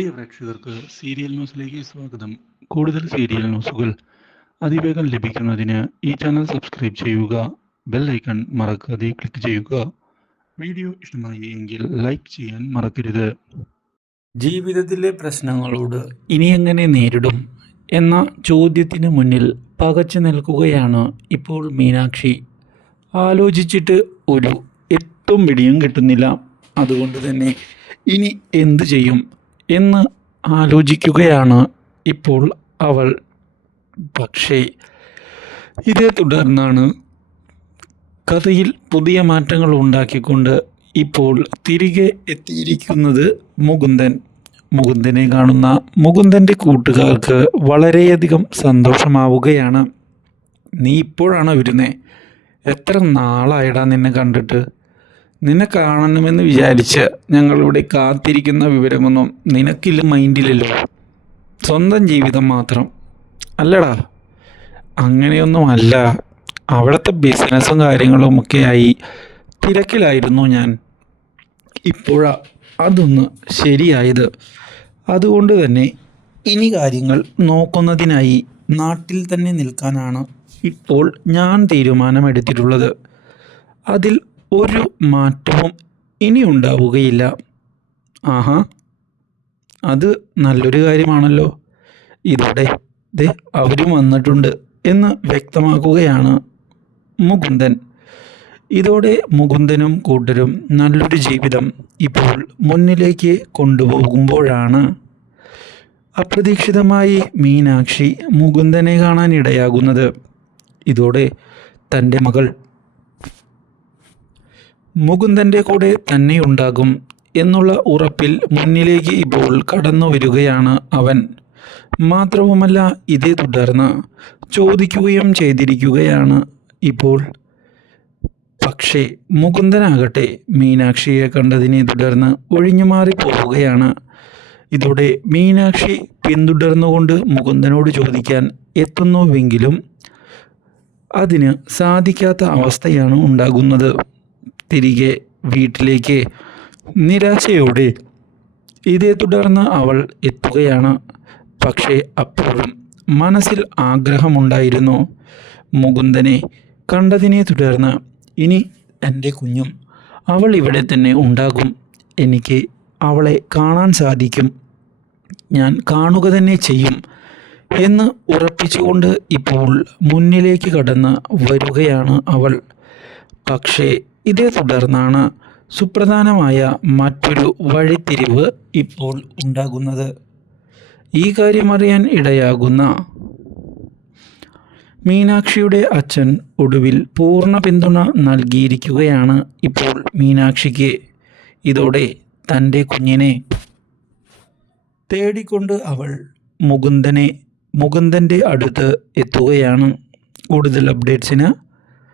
പ്രിയ പ്രേക്ഷകർക്ക് സീരിയൽ ന്യൂസിലേക്ക് സ്വാഗതം. കൂടുതൽ സീരിയൽ ന്യൂസുകൾ അതിവേഗം ലഭിക്കുന്നതിന് ഈ ചാനൽ സബ്സ്ക്രൈബ് ചെയ്യുക ബെൽ ഐക്കൺ മറക്കാതെ ക്ലിക്ക് ചെയ്യുക. വീഡിയോ ഇഷ്ടമായി എങ്കിൽ ലൈക്ക് ചെയ്യാൻ മറക്കരുത്. ജീവിതത്തിലെ പ്രശ്നങ്ങളോട് ഇനി എങ്ങനെ നേരിടും എന്ന ചോദ്യത്തിന് മുന്നിൽ പകച്ചു നിൽക്കുകയാണ് ഇപ്പോൾ മീനാക്ഷി. ആലോചിച്ചിട്ട് ഒരു എത്തും പിടിയും കിട്ടുന്നില്ല. അതുകൊണ്ട് തന്നെ ഇനി എന്തു ചെയ്യും? എന്ന് ആലോചിക്കുകയാണ് ഇപ്പോൾ അവൾ. പക്ഷേ ഇതേ തുടർന്നാണ് കഥയിൽ പുതിയ മാറ്റങ്ങൾ ഉണ്ടാക്കിക്കൊണ്ട് ഇപ്പോൾ തിരികെ എത്തിയിരിക്കുന്നത് മുകുന്ദൻ. മുകുന്ദനെ കാണുന്ന മുകുന്ദന്റെ കൂട്ടുകാർക്ക് വളരെയധികം സന്തോഷമാവുകയാണ്. നീ ഇപ്പോഴാണ് വരുന്നേ? എത്ര നാളായിടാ നിന്നെ കണ്ടിട്ട്? നിന്നെ കാണണമെന്ന് വിചാരിച്ച് ഞങ്ങളിവിടെ കാത്തിരിക്കുന്ന വിവരമൊന്നും നിനക്കില്ല മൈൻഡിലല്ലോ. സ്വന്തം ജീവിതം മാത്രം. അല്ലടാ അങ്ങനെയൊന്നുമല്ല. അവിടുത്തെ ബിസിനസ്സും കാര്യങ്ങളും ഒക്കെയായി തിരക്കിലായിരുന്നു ഞാൻ. ഇപ്പോഴാ അതൊന്ന് ശരിയായത്. അതുകൊണ്ട് തന്നെ ഇനി കാര്യങ്ങൾ നോക്കുന്നതിനായി നാട്ടിൽ തന്നെ നിൽക്കാനാണ് ഇപ്പോൾ ഞാൻ തീരുമാനമെടുത്തിട്ടുള്ളത്. അതിൽ ഒരു മാറ്റവും ഇനി ഉണ്ടാവുകയില്ല. ആഹാ അത് നല്ലൊരു കാര്യമാണല്ലോ. ഇതോടെ ദേ അവരും വന്നിട്ടുണ്ട് എന്ന് വ്യക്തമാക്കുകയാണ് മുകുന്ദൻ. ഇതോടെ മുകുന്ദനും കൂട്ടരും നല്ലൊരു ജീവിതം ഇപ്പോൾ മുന്നിലേക്ക് കൊണ്ടുപോകുമ്പോഴാണ്. അപ്രതീക്ഷിതമായി മീനാക്ഷി മുകുന്ദനെ കാണാനിടയാകുന്നത്. ഇതോടെ തന്റെ മകൾ മുകുന്ദന്റെ കൂടെ തന്നെ ഉണ്ടാകും എന്നുള്ള ഉറപ്പിൽ മുന്നിലേക്ക് ഇപ്പോൾ കടന്നു വരികയാണ് അവൻ. മാത്രവുമല്ല ഇതേ തുടർന്ന് ചോദിക്കുകയും ചെയ്തിരിക്കുകയാണ് ഇപ്പോൾ. പക്ഷേ മുകുന്ദനാകട്ടെ മീനാക്ഷിയെ കണ്ടതിനെ തുടർന്ന് ഒഴിഞ്ഞുമാറി പോവുകയാണ്. ഇതോടെ മീനാക്ഷി പിന്തുടർന്നുകൊണ്ട് മുകുന്ദനോട് ചോദിക്കാൻ എത്തുന്നുവെങ്കിലും അതിന് സാധിക്കാത്ത അവസ്ഥയാണ് ഉണ്ടാകുന്നത്. തിരികെ വീട്ടിലേക്ക്. നിരാശയോടെ ഇതേ തുടർന്ന് അവൾ എത്തുകയാണ്. പക്ഷേ അപ്പോഴും മനസ്സിൽ ആഗ്രഹമുണ്ടായിരുന്നു. മുകുന്ദനെ കണ്ടതിനെ തുടർന്ന് ഇനി എന്റെ കുഞ്ഞും അവൾ ഇവിടെ തന്നെ ഉണ്ടാകും. എനിക്ക് അവളെ കാണാൻ സാധിക്കും. ഞാൻ കാണുക തന്നെ ചെയ്യും എന്ന് ഉറപ്പിച്ചുകൊണ്ട് ഇപ്പോൾ മുന്നിലേക്ക് കടന്ന് വരികയാണ് അവൾ. പക്ഷേ ഇതേ തുടർന്നാണ് സുപ്രധാനമായ മറ്റൊരു വഴിത്തിരിവ് ഇപ്പോൾ ഉണ്ടാകുന്നത്. ഈ കാര്യമറിയാൻ ഇടയാകുന്ന മീനാക്ഷിയുടെ അച്ഛൻ ഒടുവിൽ പൂർണ പിന്തുണ നൽകിയിരിക്കുകയാണ് ഇപ്പോൾ മീനാക്ഷിക്ക്. ഇതോടെ തന്റെ കുഞ്ഞിനെ തേടിക്കൊണ്ട് അവൾ മുകുന്ദനെ മുകുന്ദന്റെ അടുത്ത് എത്തുകയാണ്. കൂടുതൽ അപ്ഡേറ്റ്സിന്